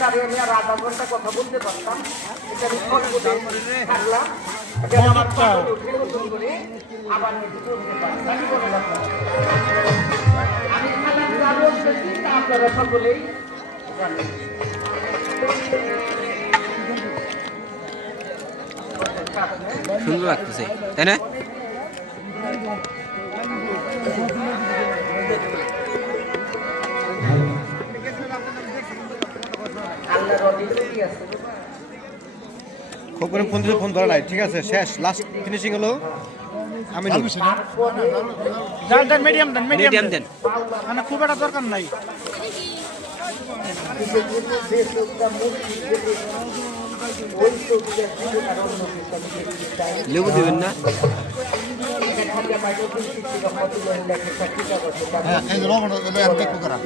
তারে আমি আর আধা ঘন্টা কথা বলতে পারতাম। এটা আমি ফোন করে থাকলাম, আমার পাগল উঠে নতুন করে আবার নিজে চলতে পারতাম। আমি খেলার যা বলতেছি তা আপনারা সকলেই জানেন। সুন্দর লাগতেছে, তাই না? খুব করে ফোন ধরা নাই, ঠিক আছে, শেষ লাস্ট ফিনিশিং হলো। আমি মিডিয়াম দেন। মানে খুব একটা দরকার নাই। লেবু দিবেন না? হ্যাঁ, এই লবণ দেখো করা।